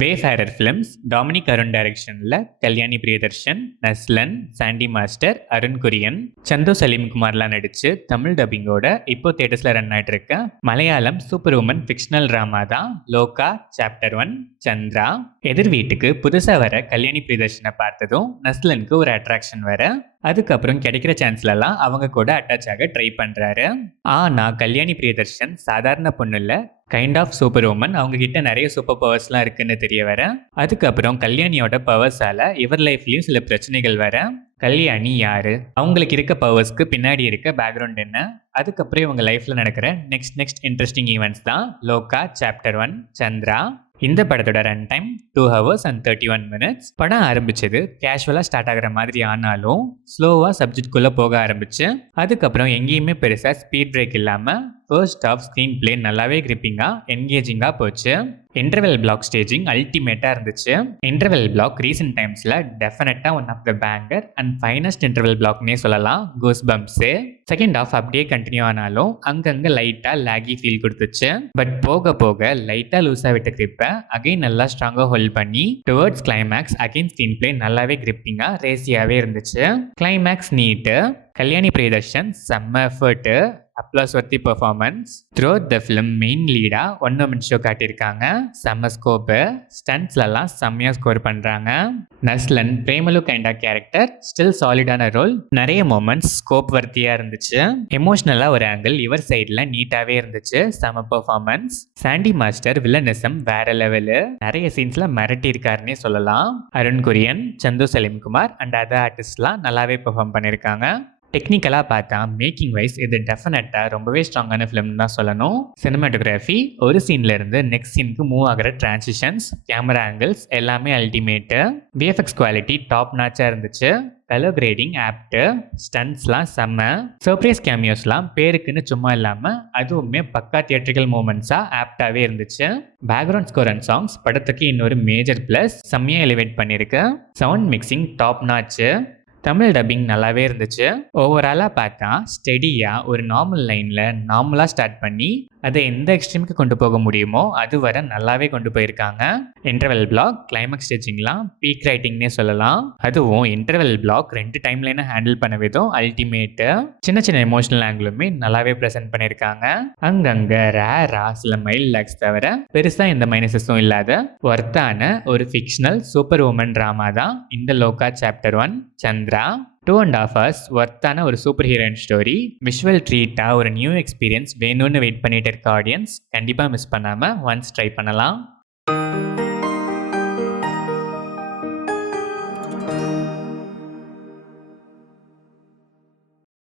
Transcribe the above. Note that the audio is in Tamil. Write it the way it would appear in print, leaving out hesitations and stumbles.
வேஃபேரர் ஃபிலிம்ஸ், டாமினிக் அருண் டைரக்ஷனில் கல்யாணி பிரியதர்ஷன், நஸ்லன், சாண்டி மாஸ்டர், அருண் குரியன், சந்து சலீம்குமார்லாம் நடிச்சு தமிழ் டப்பிங்கோட இப்போ தியேட்டர்ஸில் ரன் ஆகிட்டு இருக்க Malayalam super woman fictional drama தான் லோகா சாப்டர் 1 சந்திரா. எதிர் வீட்டுக்கு புதுசாக வர கல்யாணி பிரியதர்ஷனை பார்த்ததும் நஸ்லனுக்கு ஒரு அட்ராக்ஷன் வர, அதுக்கப்புறம் கிடைக்கிற சான்ஸ்லலாம் அவங்க கூட அட்டாச் ஆக ட்ரை பண்ணுறாரு. ஆனால் கல்யாணி பிரியதர்ஷன் சாதாரண பொண்ணு இல்லை, கைண்ட் ஆஃப் சூப்பர் உமன். அவங்க கிட்ட நிறைய சூப்பர் பவர்ஸ்லாம் இருக்குன்னு தெரிய வர, அதுக்கப்புறம் கல்யாணியோட பவர்ஸால இவர் லைஃப்லயும் சில பிரச்சனைகள் வர, கல்யாணி யாரு, அவங்களுக்கு இருக்க பவர்ஸ்க்கு பின்னாடி இருக்க பேக்ரவுண்ட் என்ன, அதுக்கப்புறம் இவங்க லைஃப்ல நடக்கிற நெக்ஸ்ட் இன்ட்ரெஸ்டிங் ஈவெண்ட்ஸ் தான் லோகா சாப்டர் 1 சந்திரா. இந்த படத்தோட run time 2 hours and 31 minutes. படம் ஆரம்பிச்சது கேஷுவலாக ஸ்டார்ட் ஆகிற மாதிரி ஆனாலும் ஸ்லோவாக சப்ஜெக்ட்குள்ளே போக ஆரம்பிச்சு, அதுக்கப்புறம் எங்கேயுமே பெருசாக ஸ்பீட் பிரேக் இல்லாமல் ஃபர்ஸ்ட் ஆஃப் ஸ்க்ரீன் பிளே நல்லாவே கிரிப்பிங்காக என்கேஜிங்காக போச்சு. இன்டர்வெல் பிளாக் ஸ்டேஜிங் அல்டிமேட்டாக இருந்துச்சு. இன்டர்வெல் பிளாக் ரீசெண்ட் டைம்ஸில் டெஃபினட்டாக one of the banger and finest interval பிளாக்னே சொல்லலாம். கூஸ் பம்ப்ஸு செகண்ட் ஆஃப் அப்படியே கண்டினியூ ஆனாலும் அங்கங்கே லைட்டாக லேகி ஃபீல் கொடுத்துச்சு. பட் போக போக லைட்டாக லூஸாக விட்ட கிரிப்பை அகைன் நல்லா ஸ்ட்ராங்காக ஹோல்ட் பண்ணி towards climax again screen play நல்லாவே கிரிப்பிங்காக ரேசியாகவே இருந்துச்சு. கிளைமேக்ஸ் நீட்டு, கல்யாணி பிரியதர்ஷன் செம்ம effort, applause worthy performance. Throughout the film main லீடாக 1 woman ஷோ காட்டியிருக்காங்க. செம்ம ஸ்கோப்பு, ஸ்டண்ட்ஸ்லாம் செம்மையாக ஸ்கோர் பண்ணுறாங்க. Naslen Premalu kinda character still சாலிடான ரோல், நிறைய மொமெண்ட்ஸ் ஸ்கோப் வர்த்தியாக இருந்துச்சு. எமோஷ்னலாக ஒரு ஆங்கிள் இவர் சைடில் நீட்டாகவே இருந்துச்சு. செம்ம பெர்ஃபார்மன்ஸ். சாண்டி மாஸ்டர் வில்லனிசம் வேற லெவலு, நிறைய சீன்ஸில் மிரட்டி இருக்காருன்னே சொல்லலாம். அருண் குரியன், சந்து சலீம்குமார் அண்ட் அதர் ஆர்டிஸ்ட்லாம் நல்லாவே பெர்ஃபார்ம் பண்ணியிருக்காங்க. டெக்னிக்கலாக பார்த்தா மேக்கிங் வைஸ் இது டெஃபினட்டாக ரொம்பவே ஸ்ட்ராங்கான ஃபிலிம்னு தான் சொல்லணும். சினிமாட்டோகிராஃபி, ஒரு சீன்ல இருந்து நெக்ஸ்ட் சீனுக்கு மூவ் ஆகிற டிரான்சிஷன்ஸ், கேமரா ஆங்கிள்ஸ் எல்லாமே அல்டிமேட்டு. விஎஃப்எக்ஸ் குவாலிட்டி டாப் நாச்சாக இருந்துச்சு. கலர் கிரேடிங் ஆப்டு, ஸ்டன்ட்ஸ்லாம் செம்ம. சர்ப்ரைஸ் கேமியோஸ்லாம் பேருக்குன்னு சும்மா இல்லாமல் அதுவுமே பக்கா தியேட்ரிக்கல் மூமெண்ட்ஸாக ஆப்டாகவே இருந்துச்சு. பேக்ரவுண்ட் ஸ்கோர் அண்ட் சாங்ஸ் படத்துக்கு இன்னொரு மேஜர் ப்ளஸ், செம்மையாக எலிவேட் பண்ணியிருக்கு. Sound mixing top notch. Tamil dubbing நல்லாவே இருந்துச்சு. ஓவராலாக பார்த்தா ஸ்டெடியாக ஒரு நார்மல் லைனில் நார்மலாக ஸ்டார்ட் பண்ணி அதை எந்த எக்ஸ்ட்ரீமுக்கு கொண்டு போக முடியுமோ அது வர நல்லாவே கொண்டு போயிருக்காங்க. இன்டர்வெல் பிளாக், கிளைமேக்ஸ் ஸ்டேஜிங்லாம் பீக் ரைட்டிங்னே சொல்லலாம். அதுவும் இன்டர்வெல் பிளாக் 2 டைம்லைனை ஹேண்டில் பண்ண விதம் அல்டிமேட்டு. சின்ன சின்ன எமோஷனல் ஆங்கிளுமே நல்லாவே ப்ரெசென்ட் பண்ணியிருக்காங்க. அங்கங்கே ரேரா சில மைல் லேக்ஸ் தவிர பெருசாக எந்த மைனஸஸும் இல்லாத ஒர்த்தான ஒரு ஃபிக்ஷனல் சூப்பர் உமன் ட்ராமா தான் இந்த லோகா சாப்டர் 1 சந்திரா. 2.5 hours ஒர்த்தான ஒரு சூப்பர் ஹீரோயின் ஸ்டோரி, விஷுவல் ட்ரீட்டாக ஒரு நியூ எக்ஸ்பீரியன்ஸ் வேணும்னு வெயிட் பண்ணிட்டு இருக்க ஆடியன்ஸ் கண்டிப்பாக மிஸ் பண்ணாமல் ஒன்ஸ் ட்ரை பண்ணலாம்.